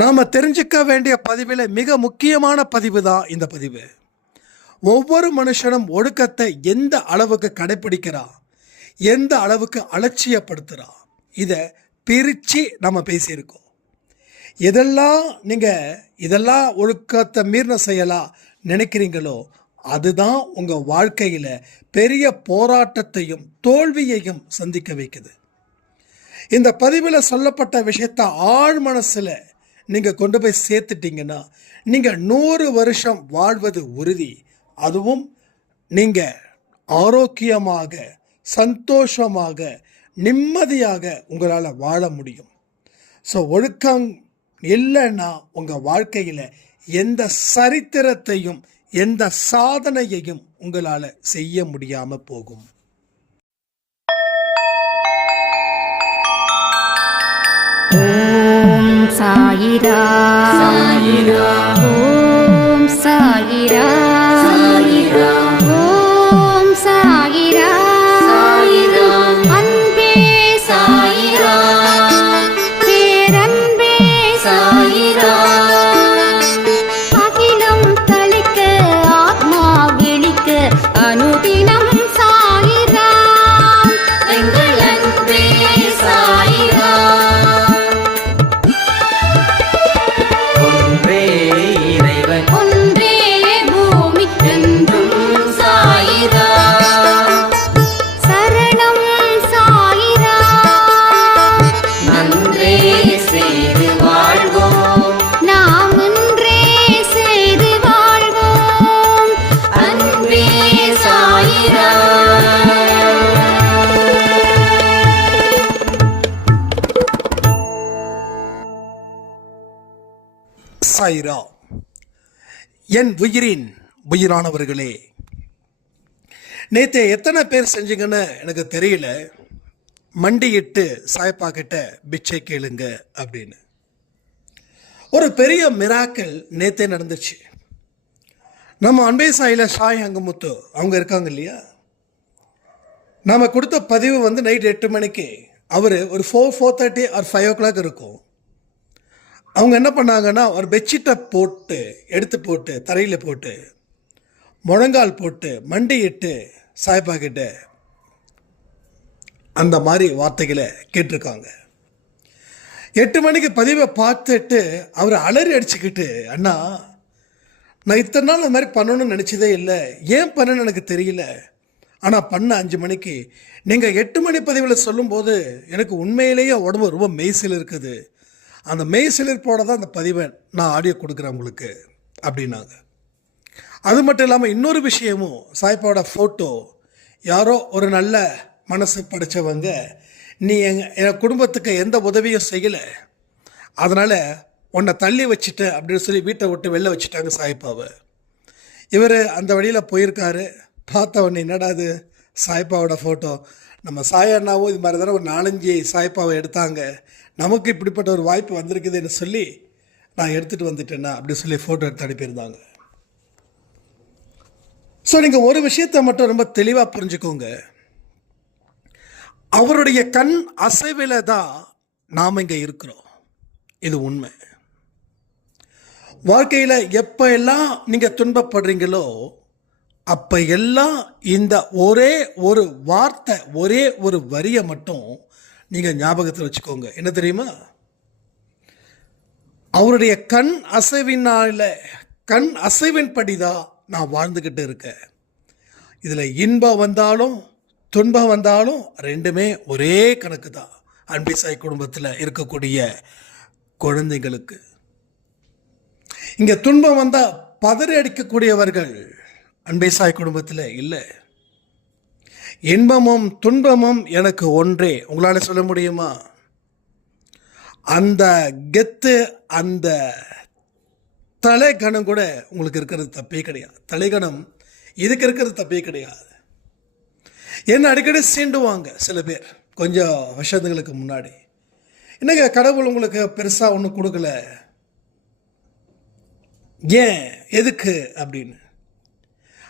நாம் தெரிஞ்சிக்க வேண்டிய பதிவில் மிக முக்கியமான பதிவு தான் இந்த பதிவு. ஒவ்வொரு மனுஷனும் ஒழுக்கத்தை எந்த அளவுக்கு கடைப்பிடிக்கிறான், எந்த அளவுக்கு அலட்சியப்படுத்துகிறான், இதை பிரித்து நம்ம பேசியிருக்கோம். இதெல்லாம் ஒழுக்கத்தை மீறின செய்யலாம் நினைக்கிறீங்களோ அதுதான் உங்கள் வாழ்க்கையில் பெரிய போராட்டத்தையும் தோல்வியையும் சந்திக்க வைக்குது. இந்த பதிவில் சொல்லப்பட்ட விஷயத்தை ஆழ் மனசில் நீங்கள் கொண்டு போய் சேர்த்துட்டிங்கன்னா நீங்கள் 100 வருஷம் வாழ்வது உறுதி. அதுவும் நீங்கள் ஆரோக்கியமாக, சந்தோஷமாக, நிம்மதியாக உங்களால் வாழ முடியும். ஸோ ஒழுக்கம் இல்லைன்னா உங்கள் வாழ்க்கையில் எந்த சரித்திரத்தையும் எந்த சாதனையையும் உங்களால் செய்ய முடியாமல் போகும். ஓம் சாயிரா சாயிரா, ஓம் சாயிரா சாயிரா, ஓம் சாயிரா சாயிரா, அன்பே சாயிரா, பேரன்பே சாயிரா, அகிலம் தளிக்க ஆத்மா விழிக்க அனுதினம் சாயிரா, எங்கள் அன்பே சாயிரா. ஒன்றே பூமிக்கென்றும் சாயிரா, சரணம் சாயிரா, நன்றே செய்து வாழ்வோம், நாம் ஒன்றே செய்து வாழ்வோம், அன்பே சாயிரா. சாயிரா. என் உயிரின் உயிரானவர்களே, நேற்று எத்தனை பேர் செஞ்சீங்கன்னு எனக்கு தெரியல. மண்டியிட்டு சாய்ப்பா கிட்ட பிச்சை கேளுங்க அப்படின்னு ஒரு பெரிய மிராக்கல் நேற்றே நடந்துச்சு. நம்ம அன்பே சாயில சாய் அங்கமுத்து அவங்க இருக்காங்க இல்லையா, நாம் கொடுத்த பதிவு நைட் 8 மணிக்கு அவர் ஒரு 4:30 or 5 o'clock இருக்கும். அவங்க என்ன பண்ணாங்கன்னா ஒரு பெட்ஷீட்டை எடுத்து போட்டு தரையில் போட்டு முழங்கால் போட்டு மண்டியிட்டு சாய்ப்பா கிட்ட அந்த மாதிரி வார்த்தைகளை கேட்டிருக்காங்க. 8 மணிக்கு பதிவை பார்த்துட்டு அவர் அலறி அடிச்சுக்கிட்டு, அண்ணா நான் இத்தனை நாள் அந்த மாதிரி பண்ணணும்னு நினச்சதே இல்லை, ஏன் பண்ணணும்னு எனக்கு தெரியல, ஆனால் பண்ண 5 மணிக்கு நீங்கள் 8 மணி பதிவில் சொல்லும்போது எனக்கு உண்மையிலேயே உடம்பு ரொம்ப மெய்சில் இருக்குது, அந்த மெய்சிலிருப்போட தான் அந்த பதிவை நான் ஆடியோ கொடுக்குறேன் உங்களுக்கு அப்படின்னாங்க. அது மட்டும் இல்லாமல் இன்னொரு விஷயமும், சாய்ப்பாவோட ஃபோட்டோ யாரோ ஒரு நல்ல மனசு படைத்தவங்க, நீ என் குடும்பத்துக்கு எந்த உதவியும் செய்யலை, அதனால் உன்னை தள்ளி வச்சுட்டு அப்படின்னு சொல்லி வீட்டை விட்டு வெளில வச்சுட்டாங்க சாய்ப்பாவை. இவர் அந்த வழியில் போயிருக்காரு. பார்த்த உடனே என்னடா அது சாய்ப்பாவோட ஃபோட்டோ, நம்ம சாயண்ணாவும் இது மாதிரி தானே ஒரு 4-5 சாய்ப்பாவை எடுத்தாங்க, நமக்கு இப்படிப்பட்ட ஒரு வாய்ப்பு வந்திருக்குதுன்னு சொல்லி நான் எடுத்துகிட்டு வந்துட்டேன்னா அப்படி சொல்லி ஃபோட்டோ எடுத்து அனுப்பியிருந்தாங்க. ஸோ நீங்கள் ஒரு விஷயத்தை மட்டும் ரொம்ப தெளிவாக புரிஞ்சுக்கோங்க, அவருடைய கண் அசைவில் தான் நாம் இங்கே இருக்கிறோம். இது உண்மை. வாழ்க்கையில் எப்போ எல்லாம் நீங்கள் துன்பப்படுறீங்களோ அப்போ எல்லாம் இந்த ஒரே ஒரு வார்த்தை, ஒரே ஒரு வரியை மட்டும் நீங்கள் ஞாபகத்தில் வச்சுக்கோங்க. என்ன தெரியுமா, அவருடைய கண் அசைவின்படி தான் நான் வாழ்ந்துக்கிட்டு இருக்கேன். இதில் இன்பம் வந்தாலும் துன்பம் வந்தாலும் ரெண்டுமே ஒரே கணக்கு தான் அன்பே சாய் குடும்பத்தில் இருக்கக்கூடிய குழந்தைகளுக்கு. இங்கே துன்பம் வந்தால் பதறி அடிக்கக்கூடியவர்கள் அன்பே சாய் குடும்பத்தில் இல்லை. இன்பமும் துன்பமும் எனக்கு ஒன்றே. உங்களால் சொல்ல முடியுமா? அந்த கெத்து, அந்த தலைகணம் கூட உங்களுக்கு இருக்கிறது தப்பே கிடையாது. தலைகணம் இதுக்கு இருக்கிறது தப்பே கிடையாது. என்ன அடிக்கடி சீண்டுவாங்க சில பேர் கொஞ்சம் வருஷங்களுக்கு முன்னாடி, என்னங்க கடவுள் உங்களுக்கு பெருசாக ஒன்றும் கொடுக்கல, ஏன் எதுக்கு அப்படின்னு.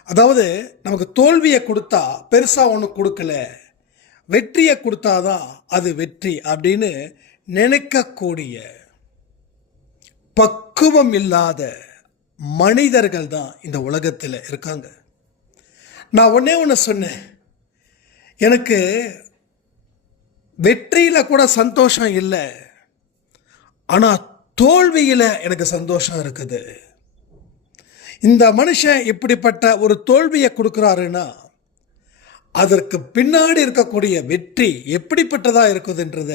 அதாவது நமக்கு தோல்வியை கொடுத்தா பெருசாக ஒன்று கொடுக்கல, வெற்றியை கொடுத்தாதான் அது வெற்றி அப்படின்னு நினைக்கக்கூடிய பக்குவம் இல்லாத மனிதர்கள் தான் இந்த உலகத்தில் இருக்காங்க. நான் ஒன்றே ஒன்று சொன்னேன், எனக்கு வெற்றியில் கூட சந்தோஷம் இல்லை, ஆனால் தோல்வியில் எனக்கு சந்தோஷம் இருக்குது. இந்த மனுஷன் இப்படிப்பட்ட ஒரு தோல்வியை கொடுக்குறாருன்னா அதற்கு பின்னாடி இருக்கக்கூடிய வெற்றி எப்படிப்பட்டதாக இருக்குதுன்றத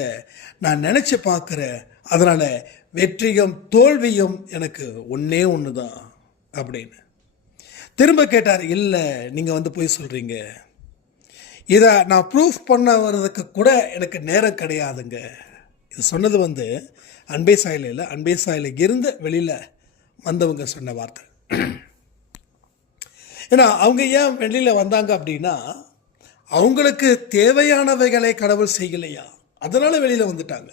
நான் நினச்சி பார்க்குறேன். அதனால் வெற்றியும் தோல்வியும் எனக்கு ஒன்றே ஒன்று தான் அப்படின்னு திரும்ப கேட்டார். இல்லை, நீங்கள் வந்து போய் சொல்கிறீங்க, இதை நான் ப்ரூஃப் பண்ண வர்றதுக்கு கூட எனக்கு நேரம் கிடையாதுங்க. இது சொன்னது வந்து அன்பே சாயில் இல்லை, அன்பே சாயில் இருந்து வெளியில் வந்தவங்க சொன்ன வார்த்தை. ஏன்னா அவங்க ஏன் வெளியில் வந்தாங்க அப்படின்னா அவங்களுக்கு தேவையானவைகளை கடவுள் செய்யலையா, அதனால் வெளியில் வந்துட்டாங்க.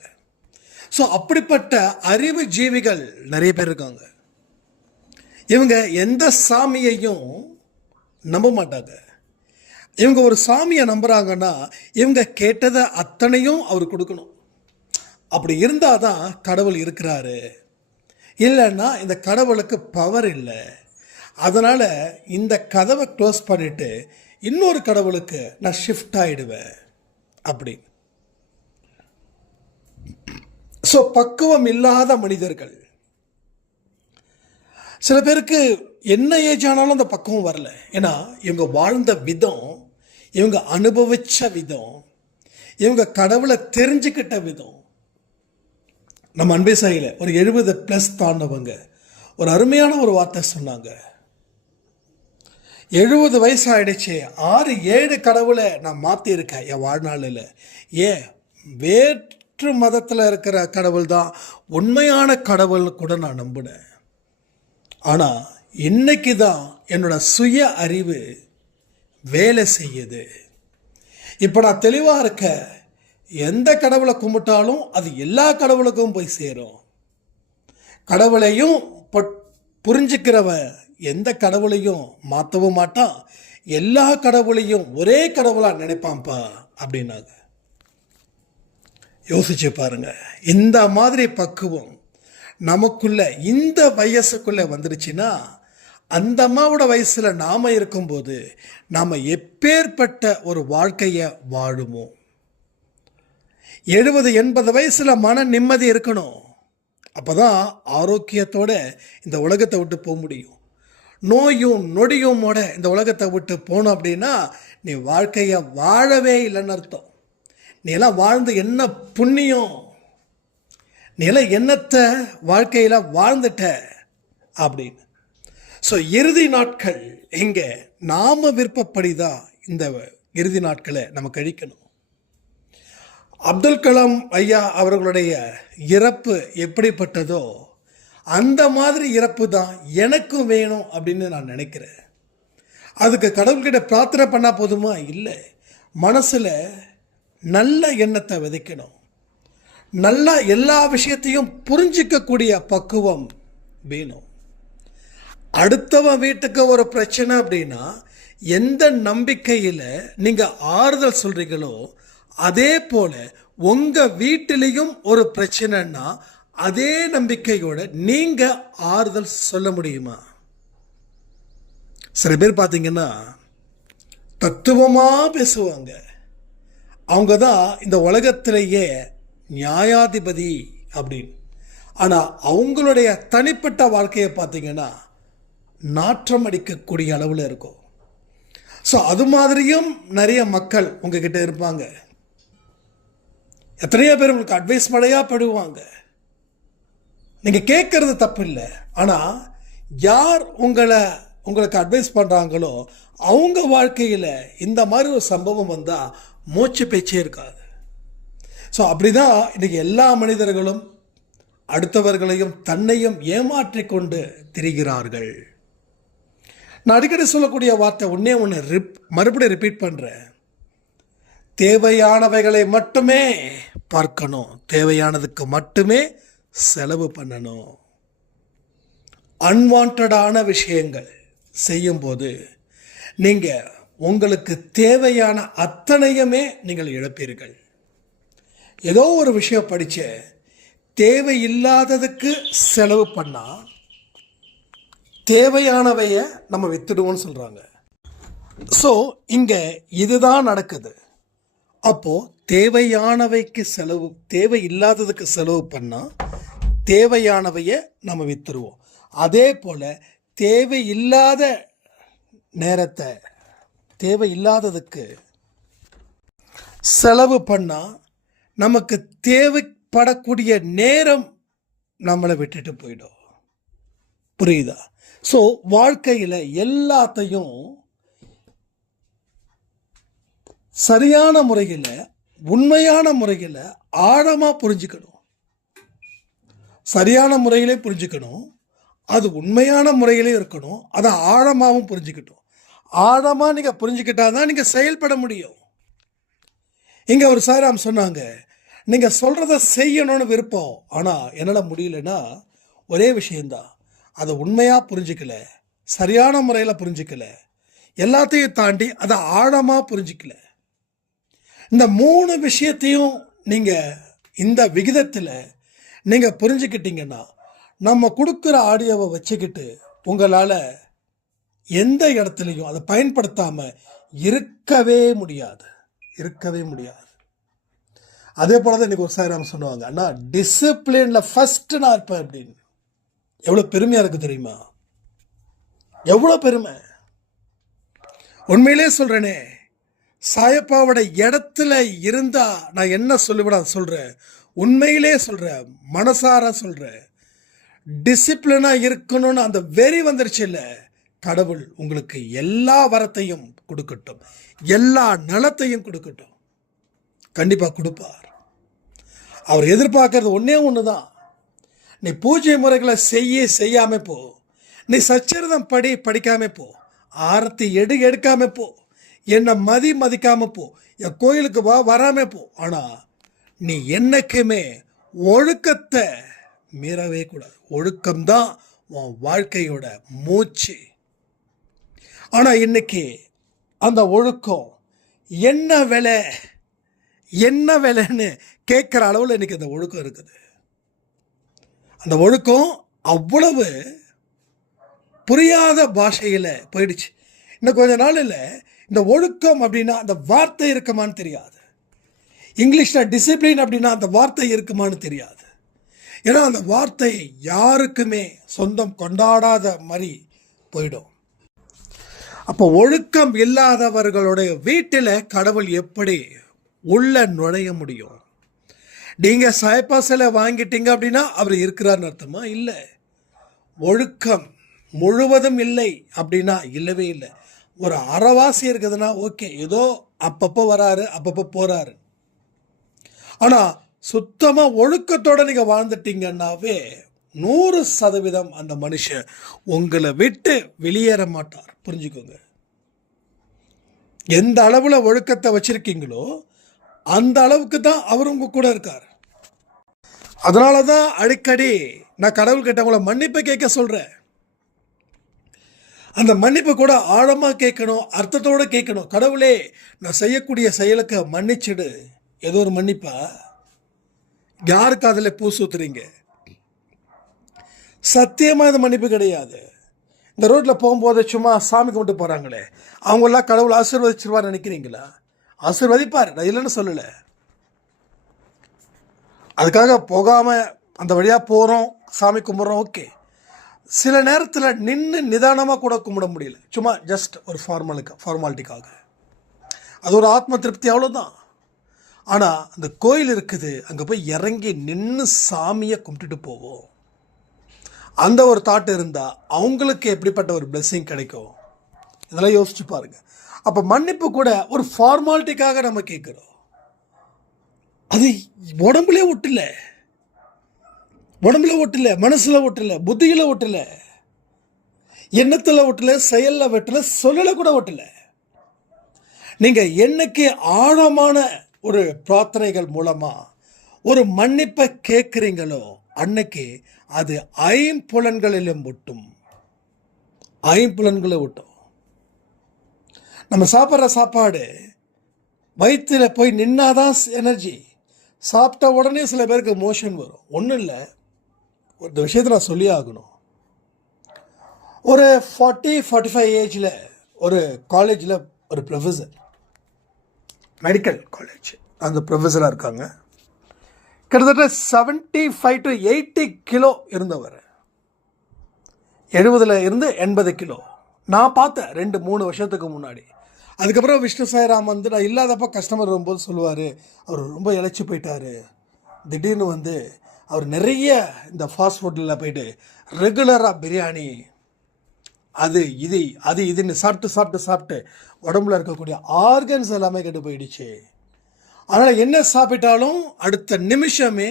ஸோ அப்படிப்பட்ட அறிவு ஜீவிகள் நிறைய பேர் இருக்காங்க. இவங்க எந்த சாமியையும் நம்ப மாட்டாங்க. இவங்க ஒரு சாமியை நம்புகிறாங்கன்னா இவங்க கேட்டதை அத்தனையும் அவர் கொடுக்கணும். அப்படி இருந்தால் தான் கடவுள் இருக்கிறாரு, இல்லைன்னா இந்த கடவுளுக்கு பவர் இல்லை. அதனால் இந்த கதவை க்ளோஸ் பண்ணிவிட்டு இன்னொரு கடவுளுக்கு நான் ஷிஃப்ட் ஆகிடுவேன் அப்படி. ஸோ பக்குவம் இல்லாத மனிதர்கள், சில பேருக்கு என்ன ஏஜ் ஆனாலும் அந்த பக்குவம் வரல. ஏன்னா இவங்க வாழ்ந்த விதம், இவங்க அனுபவித்த விதம், இவங்க கடவுளை தெரிஞ்சுக்கிட்ட விதம். நம்ம அன்பே சாயில் ஒரு 70+ தாண்டவங்க ஒரு அருமையான ஒரு வார்த்தை சொன்னாங்க. 70 வயசு ஆயிடுச்சு, 6-7 கடவுளை நான் மாற்றிருக்கேன் என் வாழ்நாளில். ஏன் வேற்று மதத்தில் இருக்கிற கடவுள் தான் உண்மையான கடவுள் கூட நான் நம்பினேன். ஆனால் இன்னைக்கு தான் என்னோட சுய அறிவு வேலை செய்யுது. இப்போ நான் தெளிவாக இருக்க, எந்த கடவுளை கும்பிட்டாலும் அது எல்லா கடவுளுக்கும் போய் சேரும். கடவுளையும் புரிஞ்சுக்கிறவன் எந்த கடவுளையும் மாற்றவும் மாட்டான், எல்லா கடவுளையும் ஒரே கடவுளாக நினைப்பான்ப்பா அப்படின்னாங்க. யோசிச்சு பாருங்க, இந்த மாதிரி பக்குவம் நமக்குள்ள இந்த வயசுக்குள்ளே வந்துருச்சுன்னா அந்த அம்மாவோட வயசில் நாம் இருக்கும்போது நாம் எப்பேற்பட்ட ஒரு வாழ்க்கையை வாழுமோ. 70-80 வயசில் மன நிம்மதி இருக்கணும். அப்போ தான் ஆரோக்கியத்தோட இந்த உலகத்தை விட்டு போக முடியும். நோயும் நொடியுமோட இந்த உலகத்தை விட்டு போனோம் அப்படின்னா நீ வாழ்க்கையை வாழவே இல்லைன்னு அர்த்தம். நீ எல்லாம் வாழ்ந்து என்ன புண்ணியம், நீ எல்லாம் என்னத்தை வாழ்க்கையில் வாழ்ந்துட்ட அப்படின்னு. ஸோ இறுதி நாட்கள் எங்கே நாம் விருப்பப்படி தான் இந்த இறுதி நாட்களை நம்ம கழிக்கணும். அப்துல் கலாம் ஐயா அவர்களுடைய இறப்பு எப்படிப்பட்டதோ அந்த மாதிரி இறப்பு தான் எனக்கும் வேணும் அப்படின்னு நான் நினைக்கிறேன். அதுக்கு கடவுள்கிட்ட பிரார்த்தனை பண்ணால் போதுமா? இல்லை, மனசில் நல்ல எண்ணத்தை விதைக்கணும். நல்லா எல்லா விஷயத்தையும் புரிஞ்சிக்கக்கூடிய பக்குவம் வேணும். அடுத்தவன் வீட்டுக்கு ஒரு பிரச்சனை அப்படின்னா எந்த நம்பிக்கையில் நீங்கள் ஆறுதல் சொல்கிறீங்களோ அதே போல் உங்கள் வீட்டிலையும் ஒரு பிரச்சனைன்னா அதே நம்பிக்கையோட நீங்கள் ஆறுதல் சொல்ல முடியுமா? சில பேர் பார்த்தீங்கன்னா தத்துவமாக பேசுவாங்க. அவங்க தான் இந்த உலகத்திலேயே நியாயாதிபதி அப்படின்னு. ஆனால் அவங்களுடைய தனிப்பட்ட வாழ்க்கையை பார்த்தீங்கன்னா நாற்றம் அடிக்கக்கூடிய அளவில் இருக்கும். ஸோ அது மாதிரியும் நிறைய மக்கள் உங்ககிட்ட இருப்பாங்க. எத்தனையோ பேர் உங்களுக்கு அட்வைஸ் மழையாக படுவாங்க. நீங்கள் கேட்கறது தப்பு இல்லை, ஆனால் யார் உங்களுக்கு அட்வைஸ் பண்ணுறாங்களோ அவங்க வாழ்க்கையில் இந்த மாதிரி ஒரு சம்பவம் வந்தால் மூச்சு பேச்சே இருக்காது. ஸோ அப்படி தான் இன்றைக்கி எல்லா மனிதர்களும் அடுத்தவர்களையும் தன்னையும் ஏமாற்றி கொண்டு திரிகிறார்கள். நான் அடிக்கடி சொல்லக்கூடிய வார்த்தை ஒன்றே ஒன்று மறுபடியும் ரிப்பீட் பண்ணுறேன். தேவையானவைகளை மட்டுமே பார்க்கணும், தேவையானதுக்கு மட்டுமே செலவு பண்ணணும். அன்வான்டான விஷயங்கள் செய்யும்போது நீங்கள் உங்களுக்கு தேவையான அத்தனையுமே நீங்கள் இழப்பீர்கள். ஏதோ ஒரு விஷயம் படித்த தேவையில்லாததுக்கு செலவு பண்ணா தேவையானவைய நம்ம வித்துடுவோம்னு சொல்றாங்க. ஸோ இங்க இதுதான் நடக்குது. அப்போ தேவையானவைக்கு செலவு, தேவையில்லாததுக்கு செலவு பண்ணா தேவையானவைய நம்ம வித்துருவோம். அதே போல தேவையில்லாத நேரத்தை தேவையில்லாததுக்கு செலவு பண்ணா நமக்கு தேவைப்படக்கூடிய நேரம் நம்மளை விட்டுட்டு போயிடும். புரியுதா? ஸோ வாழ்க்கையில் எல்லாத்தையும் சரியான முறையில், உண்மையான முறையில் ஆழமாக புரிஞ்சுக்கணும். சரியான முறையிலே புரிஞ்சுக்கணும், அது உண்மையான முறையிலே இருக்கணும், அதை ஆழமாகவும் புரிஞ்சுக்கணும். ஆழமாக நீங்கள் புரிஞ்சுக்கிட்டா தான் நீங்கள் செயல்பட முடியும். இங்கே ஒரு சாராம் சொன்னாங்க, நீங்கள் சொல்கிறத செய்யணும்னு விருப்பம், ஆனால் என்னால் முடியலன்னா ஒரே விஷயந்தான், அதை உண்மையாக புரிஞ்சிக்கல, சரியான முறையில் புரிஞ்சிக்கல, எல்லாத்தையும் தாண்டி அதை ஆழமாக புரிஞ்சிக்கல. இந்த 3 விஷயத்தையும் நீங்கள் இந்த விகிதத்தில் நீங்கள் புரிஞ்சுக்கிட்டீங்கன்னா நம்ம கொடுக்குற ஆடியோவை வச்சுக்கிட்டு உங்களால் எந்த இடத்துலையும் அதை பயன்படுத்தாமல் இருக்கவே முடியாது. அதே போல தான் இன்றைக்கி ஒரு சார் சொன்னாங்க, அண்ணா டிசிப்ளினில் ஃபஸ்ட்டு நான் இருப்பேன் அப்படின்னு. எவ்வளோ பெருமையாக இருக்குது தெரியுமா? எவ்வளோ பெருமை! உண்மையிலே சொல்கிறேனே, சாயப்பாவோட இடத்துல இருந்தா நான் என்ன சொல்லுவிட சொல்கிறேன், உண்மையிலே சொல்கிறேன், மனசார சொல்கிறேன். டிசிப்ளினாக இருக்கணும்னு அந்த வெறி வந்துருச்சு இல்லை, கடவுள் உங்களுக்கு எல்லா வரத்தையும் கொடுக்கட்டும், எல்லா நலத்தையும் கொடுக்கட்டும். கண்டிப்பாக கொடுப்பார். அவர் எதிர்பார்க்கறது ஒன்றே ஒன்று தான், நீ பூஜை முறைகளை செய்யாம போ, நீ சச்சரிதம் படிக்காம போ, ஆரத்தி எடுக்காம போ, என்னை மதிக்காம போ, என் கோயிலுக்கு வராம போ. ஆனால் நீ என்னைக்குமே ஒழுக்கத்தை மீறவே கூடாது. ஒழுக்கம்தான் உன் வாழ்க்கையோட மூச்சு. ஆனால் இன்னைக்கு அந்த ஒழுக்கம் என்ன விலைன்னு கேட்குற அளவில் இன்னைக்கு அந்த ஒழுக்கம் இருக்குது. அந்த ஒழுக்கம் அவ்வளவு புரியாத பாஷையில் போயிடுச்சு. இன்னும் கொஞ்ச நாள் இல்லை, இந்த ஒழுக்கம் அப்படின்னா அந்த வார்த்தை இருக்குமான்னு தெரியாது. இங்கிலீஷில் டிசிப்ளின் அப்படின்னா அந்த வார்த்தை இருக்குமான்னு தெரியாது. ஏன்னா அந்த வார்த்தை யாருக்குமே சொந்தம் கொண்டாடாத மாதிரி போயிடும். அப்போ ஒழுக்கம் இல்லாதவர்களுடைய வீட்டில் கடவுள் எப்படி உள்ள நுழைய முடியும்? நீங்கள் சாயப்பா சிலை வாங்கிட்டீங்க அப்படின்னா அவர் இருக்கிறார்னு அர்த்தமா? இல்லை. ஒழுக்கம் முழுவதும் இல்லை அப்படின்னா இல்லவே இல்லை. ஒரு அறவாசி இருக்குதுன்னா ஓகே, ஏதோ அப்பப்போ வராரு, அப்பப்போ போகிறாரு. ஆனால் சுத்தமாக ஒழுக்கத்தோடு நீங்கள் வாழ்ந்துட்டீங்கன்னாவே 100% அந்த மனுஷன் உங்களை விட்டு வெளியேற மாட்டார். புரிஞ்சுக்கோங்க. எந்த அளவில் ஒழுக்கத்தை வச்சிருக்கீங்களோ அந்த அளவுக்கு தான் அவர் உங்க கூட இருக்கார். அதனால தான் அடிக்கடி நான் கடவுள்கிட்ட உங்களை மன்னிப்பை கேட்க சொல்கிறேன். அந்த மன்னிப்பு கூட ஆழமாக கேட்கணும், அர்த்தத்தோடு கேட்கணும். கடவுளே, நான் செய்யக்கூடிய செயலுக்கு மன்னிச்சிடு. ஏதோ ஒரு மன்னிப்பா? யாருக்கு அதில் பூ சுத்துறீங்க? சத்தியமாக அது மன்னிப்பு கிடையாது. இந்த ரோட்டில் போகும்போது சும்மா சாமி கும்பிட்டு போகிறாங்களே, அவங்களாம் கடவுள் ஆசீர்வதிச்சிருவார் நினைக்கிறீங்களா? ஆசீர்வதிப்பார், நான் இல்லைன்னு சொல்லலை. அதுக்காக போகாமல் அந்த வழியாக போகிறோம், சாமி கும்பிட்றோம், ஓகே. சில நேரத்தில் நின்று நிதானமாக கூட கும்பிட முடியல, சும்மா ஜஸ்ட் ஒரு ஃபார்மாலிட்டிக்காக. அது ஒரு ஆத்ம திருப்தி, அவ்வளோதான். ஆனால் அந்த கோயில் இருக்குது, அங்கே போய் இறங்கி நின்று சாமியை கும்பிட்டுட்டு போவோம். அந்த ஒரு தாட் இருந்தால் அவங்களுக்கு எப்படிப்பட்ட ஒரு பிளெஸ்ஸிங் கிடைக்கும், இதெல்லாம் யோசிச்சு பாருங்கள். அப்போ மன்னிப்பு கூட ஒரு ஃபார்மாலிட்டிக்காக நம்ம கேட்குறோம். அது உடம்புல ஒட்டல, மனசில் ஒட்டல, புத்தியில் ஒட்டல, எண்ணத்தில் ஒட்டல, செயலில் ஒட்டல, சொல்லல கூட ஒட்டல. நீங்கள் என்னைக்கு ஆழமான ஒரு பிரார்த்தனைகள் மூலமாக ஒரு மன்னிப்பை கேட்குறீங்களோ அன்னைக்கு அது ஐம்புலன்களிலும் ஒட்டும். நம்ம சாப்பிட்ற சாப்பாடு வயிற்றில் போய் நின்னாதான் எனர்ஜி. சாப்பிட்ட உடனே சில பேருக்கு மோஷன் வரும். ஒன்றும் இல்லை, ஒரு விஷயத்தை நான் சொல்லி ஆகணும். ஒரு 40-45 ஏஜில் ஒரு காலேஜில் ஒரு ப்ரொஃபஸர், மெடிக்கல் காலேஜ், அந்த ப்ரொஃபஸராக இருக்காங்க. கிட்டத்தட்ட 75 to 80 கிலோ இருந்தவர், 70 இருந்து 80 கிலோ. நான் பார்த்தேன் 2-3 வருஷத்துக்கு முன்னாடி. அதுக்கப்புறம் விஷ்ணு சாய்ராம் வந்து நான் இல்லாதப்போ கஸ்டமர் வரும்போது சொல்லுவார், அவர் ரொம்ப இழைச்சி போயிட்டார். திடீர்னு வந்து அவர் நிறைய இந்த ஃபாஸ்ட் ஃபுட்டில் போயிட்டு ரெகுலராக பிரியாணி அது இதுன்னு சாப்பிட்டு உடம்புல இருக்கக்கூடிய ஆர்கன்ஸ் எல்லாமே கெட்டு போயிடுச்சு. அதனால் என்ன சாப்பிட்டாலும் அடுத்த நிமிஷமே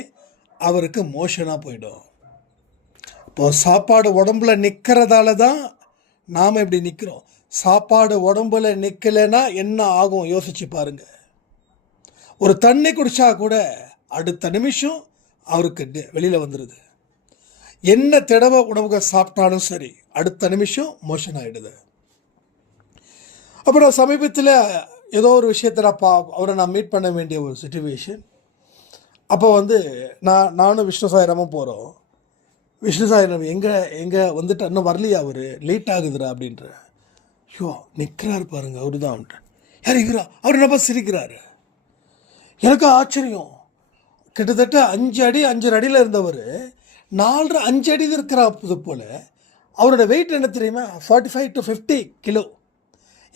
அவருக்கு மோஷனாக போயிடும். இப்போது சாப்பாடு உடம்புல நிற்கிறதால தான் நாம் இப்படி நிற்கிறோம். சாப்பாடு உடம்புல நிற்கலைன்னா என்ன ஆகும் யோசிச்சு பாருங்க. ஒரு தண்ணி குடித்தா கூட அடுத்த நிமிஷம் அவருக்கு வெளியில் வந்துடுது. என்ன தடவை உணவுக சாப்பிட்டாலும் சரி அடுத்த நிமிஷம் மோஷன் ஆகிடுது. அப்புறம் சமீபத்தில் ஏதோ ஒரு விஷயத்தில் அவரை நான் மீட் பண்ண வேண்டிய ஒரு சுச்சுவேஷன். அப்போ வந்து நானும் விஷ்ணு சாய்ராமும் போகிறோம். விஷ்ணு சாய்ராம் எங்கே வந்துட்டு இன்னும் வரலையா, அவர் லேட் ஆகுதுரா அப்படின்ற. ஐயோ நிற்கிறாரு பாருங்க, அவரு தான் அவன்ட்டு. யார் இவரா? அவர் நம்ம சிரிக்கிறாரு. எனக்கு ஆச்சரியம். கிட்டத்தட்ட 5 அடி 5.5 அடியில் இருந்தவர் 4.5 அடி இருக்கிறது போல். அவரோட வெயிட் என்ன தெரியுமா? 45 to 50 கிலோ.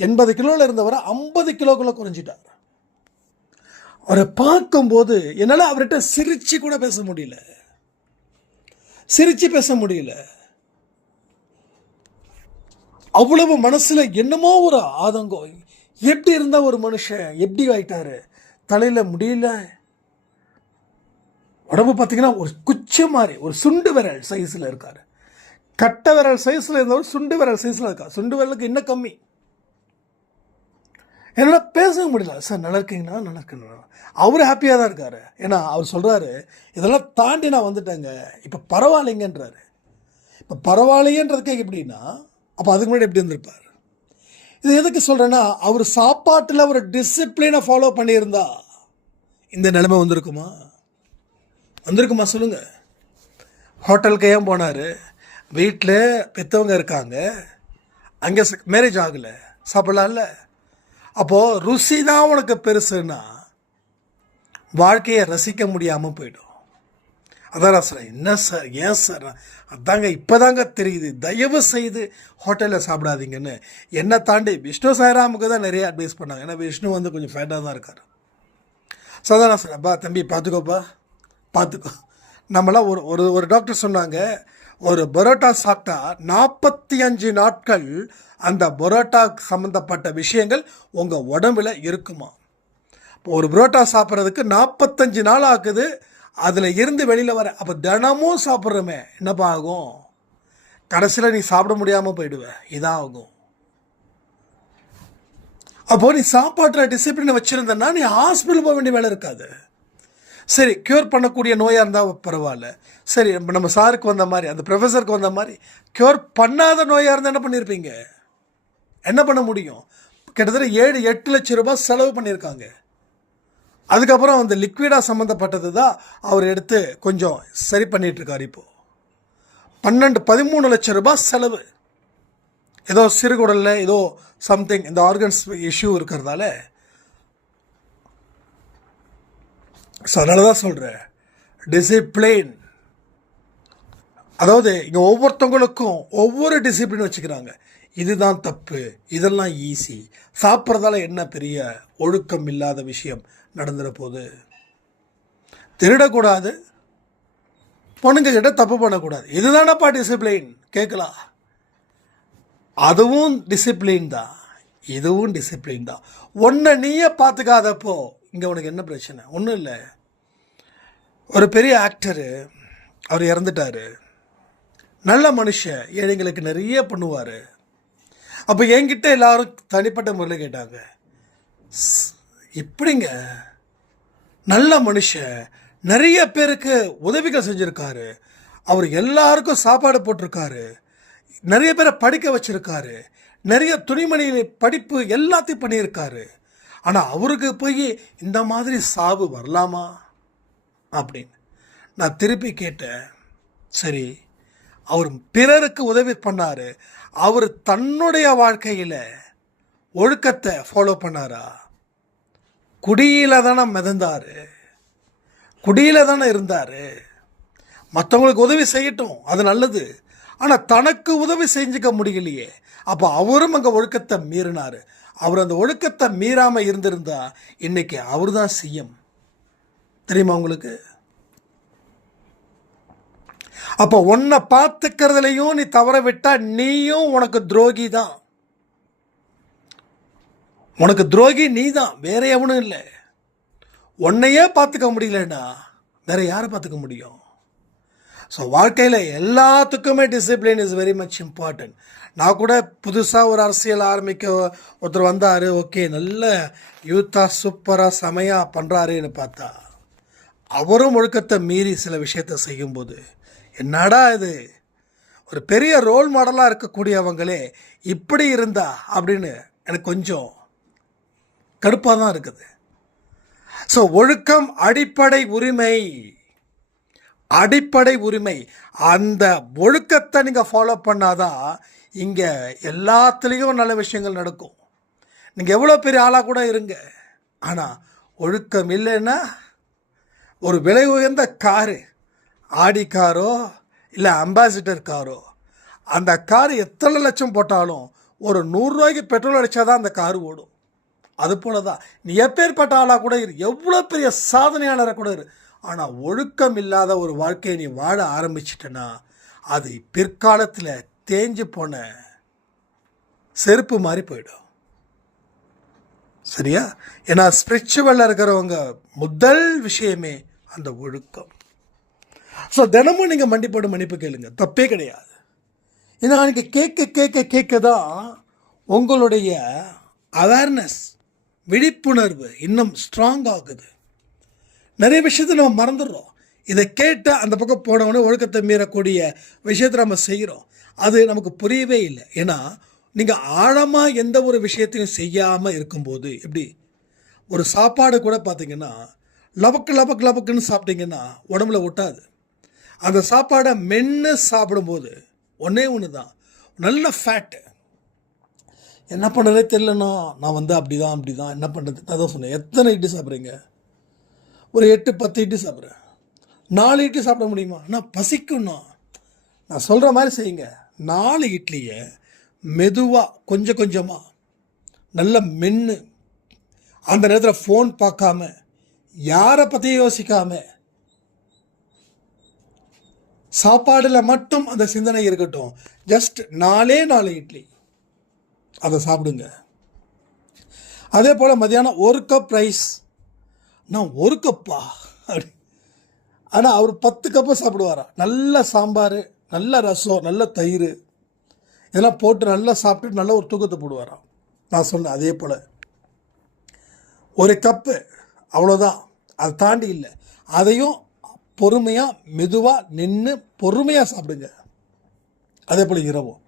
80 கிலோவில் இருந்தவரை 50 கிலோக்குள்ளே குறைஞ்சிட்டார். அவரை பார்க்கும்போது என்னால் அவர்கிட்ட சிரித்து கூட பேச முடியல. அவ்வளவு மனசில் என்னமோ ஒரு ஆதங்கம். எப்படி இருந்தால் ஒரு மனுஷன் எப்படி ஆயிட்டாரு? தலையில் முடியல, உடம்பு பார்த்தீங்கன்னா ஒரு குச்சி மாதிரி, ஒரு சுண்டு விரல் சைஸில் இருக்கார். கட்டை விரல் சைஸில் இருந்தவர் சுண்டு விரல் சைஸில் இருக்கார். சுண்டு விரலுக்கு இன்னும் கம்மி. என்னால் பேச முடியல. சார் நல்லா இருக்கீங்களா? நல்லா இருக்குங்களா? அவர் ஹாப்பியாக தான் இருக்கார். ஏன்னா அவர் சொல்கிறாரு, இதெல்லாம் தாண்டி நான் வந்துட்டேங்க, இப்போ பரவாயில்லைங்கன்றாரு. இப்போ பரவாயில்லைன்றதுக்கே எப்படின்னா, அப்போ அதுக்கு முன்னாடி எப்படி இருந்திருப்பார்? இது எதுக்கு சொல்கிறேன்னா, அவர் சாப்பாட்டில் ஒரு டிசிப்ளினை ஃபாலோ பண்ணியிருந்தா இந்த நிலைமை வந்திருக்குமா சொல்லுங்கள். ஹோட்டலுக்கு ஏன் போனார்? வீட்டில் பெற்றவங்க இருக்காங்க, அங்கே மேரேஜ் ஆகலை, சாப்பிடலாம்ல. அப்போது ருசி தான் உனக்கு பெருசுன்னா வாழ்க்கையை ரசிக்க முடியாமல் போயிடும். அதான் சார், என்ன சார், ஏன் சார், அதாங்க இப்போ தாங்க தெரியுது, தயவு செய்து ஹோட்டலில் சாப்பிடாதீங்கன்னு. என்னை தாண்டி விஷ்ணு சாய்ராமுக்கு தான் நிறைய அட்வைஸ் பண்ணாங்க. ஏன்னா விஷ்ணு வந்து கொஞ்சம் ஃபேட்டாக தான் இருக்கார். சாதாரண சார், அப்பா தம்பி பார்த்துக்கோ. நம்மளாம் ஒரு டாக்டர் சொன்னாங்க, ஒரு பரோட்டா சாப்பிட்டா 45 நாட்கள் அந்த பரோட்டா சம்மந்தப்பட்ட விஷயங்கள் உங்கள் உடம்புல இருக்குமா. இப்போ ஒரு பரோட்டா சாப்பிட்றதுக்கு 45 நாள் ஆகுது, அதில் இருந்து வெளியில் வர. அப்போ தினமும் சாப்பிட்றோமே, என்னப்பா ஆகும்? கடைசியில் நீ சாப்பிட முடியாமல் போயிடுவேன், இதான் ஆகும். அப்போது நீ சாப்பாட்டில் டிசிப்ளினை வச்சுருந்தன்னா நீ ஹாஸ்பிட்டல் போக வேண்டிய வேலை இருக்காது. சரி, க்யூர் பண்ணக்கூடிய நோயாக இருந்தால் பரவாயில்ல. சரி, நம்ம சாருக்கு வந்த மாதிரி, அந்த ப்ரொஃபஸருக்கு வந்த மாதிரி க்யூர் பண்ணாத நோயாக இருந்தால் என்ன பண்ணியிருப்பீங்க? என்ன பண்ண முடியும்? கிட்டத்தட்ட 7-8 லட்சம் ரூபாய் செலவு பண்ணியிருக்காங்க. அதுக்கப்புறம் அந்த லிக்விடாக சம்மந்தப்பட்டது தான் அவர் எடுத்து கொஞ்சம் சரி பண்ணிகிட்ருக்கார். இப்போது 12-13 லட்சம் ரூபாய் செலவு. ஏதோ சிறுகுடலில் ஏதோ சம்திங் இந்த ஆர்கன்ஸ் இஷ்யூ இருக்கிறதால. ஸோ அதனால தான் சொல்கிறேன், டிசிப்ளின். அதாவது இங்கே ஒவ்வொருத்தவங்களுக்கும் ஒவ்வொரு டிசிப்ளின் வச்சுக்கிறாங்க. இதுதான் தப்பு, இதெல்லாம் ஈஸி, சாப்பிட்றதால என்ன பெரிய ஒழுக்கம் இல்லாத விஷயம் நடந்துட போகுது, திருடக்கூடாது, பொண்ணுங்க கிட்ட தப்பு பண்ணக்கூடாது, இதுதானப்பா டிசிப்ளின் கேட்கலாம். அதுவும் டிசிப்ளின் தான், இதுவும் டிசிப்ளின் தான். ஒன்றை நீயே பார்த்துக்காதப்போ இங்கே உனக்கு என்ன பிரச்சனை? ஒன்றும் இல்லை. ஒரு பெரிய ஆக்டரு, அவர் இறந்துட்டார், நல்ல மனுஷன், ஏழைங்களுக்கு நிறைய பண்ணுவார். அப்போ என்கிட்ட எல்லாரும் தனிப்பட்ட முறையில் கேட்டாங்க, எப்படிங்க நல்ல மனுஷன், நிறைய பேருக்கு உதவிகள் செஞ்சுருக்காரு, அவர் எல்லாருக்கும் சாப்பாடு போட்டிருக்காரு, நிறைய பேரை படிக்க வச்சுருக்காரு, நிறைய துணிமணிகளை படிப்பு எல்லாத்தையும் பண்ணியிருக்காரு, ஆனால் அவருக்கு போய் இந்த மாதிரி சாவு வரலாமா? அப்படின்னு. நான் திருப்பி கேட்டேன், சரி அவர் பிறருக்கு உதவி பண்ணார், அவர் தன்னுடைய வாழ்க்கையில் ஒழுக்கத்தை ஃபாலோ பண்ணாரா? குடியில் தானே மிதந்தார், குடியில் தானே இருந்தார். மற்றவங்களுக்கு உதவி செய்யட்டும், அது நல்லது. ஆனால் தனக்கு உதவி செஞ்சுக்க முடியலையே. அப்போ அவரும் அங்கே ஒழுக்கத்தை மீறினார். அவர் அந்த ஒழுக்கத்தை மீறாமல் இருந்திருந்தா இன்னைக்கு அவர் தான் சிஎம். தெரியுமா உங்களுக்கு? அப்போ உன்னை பார்த்துக்கிறதுலையும் நீ தவற விட்டா நீயும் உனக்கு துரோகி தான். உனக்கு துரோகி நீ தான், வேற எவனும் இல்லை. உன்னையே பார்த்துக்க முடியலன்னா வேற யாரை பார்த்துக்க முடியும்? ஸோ வாழ்க்கையில் எல்லாத்துக்குமே discipline is very much important. நான் கூட புதுசாக ஒரு அரசியல் ஆரம்பிக்க ஒருத்தர் வந்தார், ஓகே நல்ல யூத்தாக சூப்பராக செமையாக பண்ணுறாருன்னு பார்த்தா அவரும் ஒழுக்கத்தை மீறி சில விஷயத்தை செய்யும்போது என்னடா இது, ஒரு பெரிய ரோல் மாடலாக இருக்கக்கூடியவங்களே இப்படி இருந்தா அப்படின்னு எனக்கு கொஞ்சம் கடுப்பாக தான் இருக்குது. ஸோ ஒழுக்கம் அடிப்படை உரிமை, அடிப்படை உரிமை. அந்த ஒழுக்கத்தை நீங்கள் ஃபாலோ பண்ணாதான் இங்கே எல்லாத்துலேயும் நல்ல விஷயங்கள் நடக்கும். நீங்கள் எவ்வளோ பெரிய ஆளாக கூட இருங்க, ஆனால் ஒழுக்கம் இல்லைன்னா ஒரு விலை உயர்ந்த காரு, ஆடி காரோ இல்லை அம்பாசிடர் காரோ, அந்த கார் எத்தனை லட்சம் போட்டாலும் ஒரு 100 ரூபாய்க்கு பெட்ரோல் அடித்தா தான் அந்த கார் ஓடும். அது போல தான் நீ எப்பேற்பட்ட ஆளாக கூட இரு, எவ்வளோ பெரிய சாதனையாளராக கூட இரு, ஆனால் ஒழுக்கம் இல்லாத ஒரு வாழ்க்கையை நீ வாழ ஆரம்பிச்சிட்டனா அது பிற்காலத்தில் தேஞ்சு போன செருப்பு மாதிரி போயிடும். சரியா? ஏன்னா ஸ்பிரிச்சுவலில் இருக்கிறவங்க முதல் விஷயமே அந்த ஒழுக்கம். ஸோ தினமும் நீங்கள் மண்டிப்போடு மன்னிப்பு கேளுங்க, தப்பே கிடையாது. ஏன்னா நீங்கள் கேட்க கேட்க கேட்க தான் உங்களுடைய அவேர்னஸ், விழிப்புணர்வு இன்னும் ஸ்ட்ராங் ஆகுது. நிறைய விஷயத்தை நம்ம மறந்துடுறோம். இதை கேட்டு அந்த பக்கம் போனவொடனே ஒழுக்கத்தை மீறக்கூடிய விஷயத்தை நம்ம செய்கிறோம். அது நமக்கு புரியவே இல்லை. ஏன்னா நீங்கள் ஆழமாக எந்த ஒரு விஷயத்தையும் செய்யாமல் இருக்கும்போது, எப்படி ஒரு சாப்பாடு கூட பார்த்தீங்கன்னா லபக்கு லபக்கு லபக்குன்னு சாப்பிட்டீங்கன்னா உடம்புல ஒட்டாது. அந்த சாப்பாடை மென்று சாப்பிடும்போது ஒன்றே ஒன்று தான், நல்ல ஃபேட்டு. என்ன பண்ணுறதே தெரியலண்ணா, நான் அப்படி தான் என்ன பண்ணுறது, நான் தான் சொன்னேன். எத்தனை இட்லி சாப்பிட்றீங்க? ஒரு 8-10 இட்லி சாப்பிட்றேன். 4 இட்லி சாப்பிட முடியுமா? நான் பசிக்கும்ண்ணா. நான் சொல்கிற மாதிரி செய்யுங்க. 4 இட்லியை மெதுவாக கொஞ்சம் கொஞ்சமாக நல்ல மென்று, அந்த நேரத்தில் ஃபோன் பார்க்காம, யாரை பற்றியும் யோசிக்காமல், சாப்பாடில் மட்டும் அந்த சிந்தனை இருக்கட்டும். ஜஸ்ட் 4 இட்லி அதை சாப்பிடுங்க. அதே போல் மத்தியானம் 1 கப் ரைஸ். நான் 1 கப்பா அப்படி, ஆனால் அவர் 10 கப்பு சாப்பிடுவாரா. நல்ல சாம்பார், நல்ல ரசம், நல்ல தயிர் இதெல்லாம் போட்டு நல்லா சாப்பிட்டு நல்ல ஒரு தூக்கத்தை போடுவாராம். நான் சொன்னேன் அதே போல் 1 கப்பு அவ்வளோதான், அதை தாண்டி இல்லை. அதையும் பொறுமையாக மெதுவாக நின்று பொறுமையாக சாப்பிடுங்க. அதே போல் இரவும்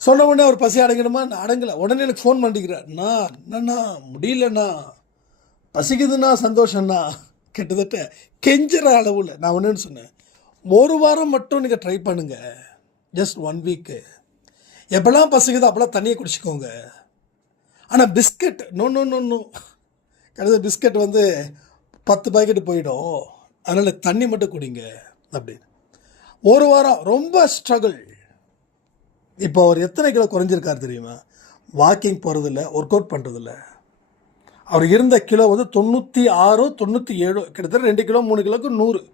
சொன்ன உடனே ஒரு பசி அடங்கிடுமா? அடங்கலை. உடனே எனக்கு ஃபோன் பண்ணிக்கிறார், என்னண்ணா முடியலண்ணா, பசிக்குதுண்ணா, சந்தோஷம்ண்ணா. கிட்டத்தட்ட கெஞ்சுற அளவில். நான் ஒன்றுன்னு சொன்னேன், 1 வாரம் மட்டும் நீங்கள் ட்ரை பண்ணுங்கள், ஜஸ்ட் 1 வீக்கு. எப்போல்லாம் பசிக்குதோ அப்போல்லாம் தண்ணியை குடிச்சிக்கோங்க. ஆனால் biscuit no no no no கிடையாது. பிஸ்கட் 10 பாக்கெட்டு போயிடும், அதனால் தண்ணி மட்டும் குடிங்க அப்படின்னு. 1 வாரம் ரொம்ப ஸ்ட்ரகிள். இப்போ அவர் எத்தனை கிலோ குறைஞ்சிருக்கார் தெரியுமா? வாக்கிங் போகிறதில்ல, ஒர்க் அவுட் பண்ணுறதில்ல. அவர் இருந்த கிலோ 96 97, கிட்டத்தட்ட 2 கிலோ 3 கிலோக்கு 100.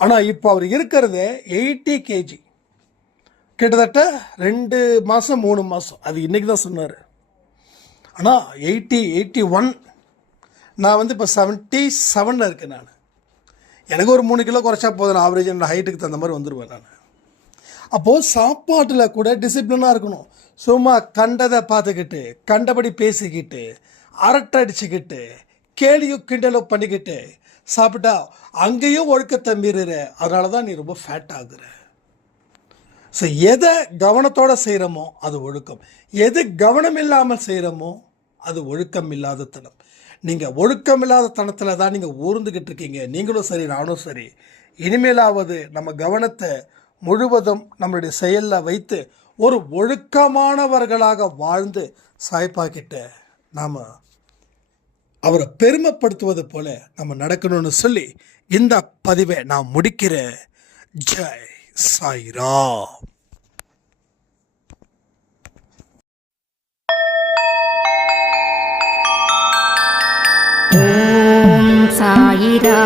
ஆனால் இப்போ அவர் இருக்கிறதே 80 கேஜி, கிட்டத்தட்ட 2 மாதம் 3 மாதம். அது இன்றைக்கி தான் சொன்னார். ஆனால் 80 81. நான் இப்போ 77 இருக்கேன். நான் எனக்கு ஒரு 3 கிலோ குறைச்சா போதும், ஆவரேஜ் என்னோட ஹைட்டுக்கு தகுந்த மாதிரி வந்துடுவேன் நான். அப்போது சாப்பாட்டில் கூட டிசிப்ளினாக இருக்கணும். சும்மா கண்டதை பார்த்துக்கிட்டு, கண்டபடி பேசிக்கிட்டு, அரட்டை அடிச்சுக்கிட்டு, கேலியும் கிண்டலும் பண்ணிக்கிட்டு சாப்பிட்டா அங்கேயும் ஒழுக்கத்தை மீறுற. அதனால தான் நீ ரொம்ப ஃபேட் ஆகுற. ஸோ எதை கவனத்தோடு செய்கிறோமோ அது ஒழுக்கம், எது கவனம் இல்லாமல் செய்கிறோமோ அது ஒழுக்கம் இல்லாத தனம். நீங்கள் ஒழுக்கமில்லாத தனத்தில் தான் நீங்கள் ஊர்ந்துக்கிட்டு இருக்கீங்க. நீங்களும் சரி, நானும் சரி. இனிமேலாவது நம்ம கவனத்தை முழுவதும் நம்மளுடைய செயலில் வைத்து ஒரு ஒழுக்கமானவர்களாக வாழ்ந்து சாய்ப்பாக்கிட்ட நாம் அவரை பெருமைப்படுத்துவது போல நம்ம நடக்கணும்னு சொல்லி இந்த பதிவை நான் முடிக்கிறேன். ஜெய் சாய்ராம். ஓம் சாயிரா.